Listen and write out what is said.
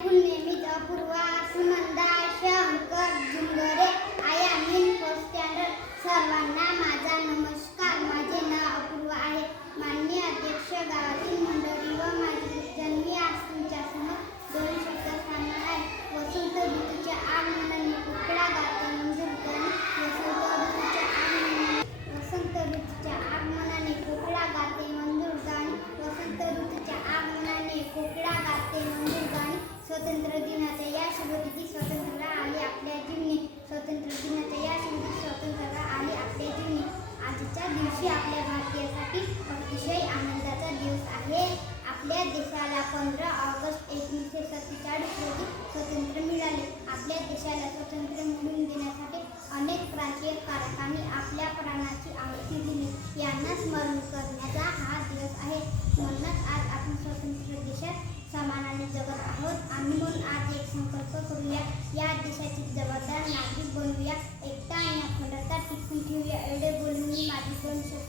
नेहमीच Apurva Sunanda Shankar Jungare I am in first standard. सर्वांना माझा नमस्कार. माझे नाव अपूर्वा आहे. माननीय अध्यक्ष, गावातील मंडळी व माझी जन्मी आज तुमच्यासमोर दोन शब्द सांगणार आहे. वसंत ऋतूच्या आगमनाने कुकडा गाते मंजूर करून. वसंत ऋतूच्या आगमनाने कुकडा गाते मंजूर गाणी. वसंत ऋतूच्या आगमनाने कुकडा गाते मंजूर गाणी. स्वातंत्र्य दिनाच्या या शुभतिथी स्वातंत्र्य आले आपल्या जीवनी. स्वातंत्र्य दिनाच्या या शुभतिथी स्वातंत्र्य आले आपल्या जीवनी. आजच्या दिवशी आपल्या भारतीयासाठी अतिशय आनंदाचा दिवस आहे. आपल्या देशाला 15 ऑगस्ट 1947 रोजी स्वातंत्र्य मिळाले. आपल्या देशाला स्वातंत्र्य मिळवून देण्यासाठी अनेक क्रांतिकारक कारकांनी आपल्या प्राणाची आहुती दिली. यांना स्मरण करण्याचा हा दिवस आहे. म्हणूनच आज आपण स्वतंत्र देशात समानाने जगत आहोत. आम्ही म्हणून आज एक संकल्प करूया. या देशाची जबाबदार नागरिक बनूया. एकता आणि अखंडता टिकवून ठेवूया. एवढे बोलून मी माझी 2 शब्द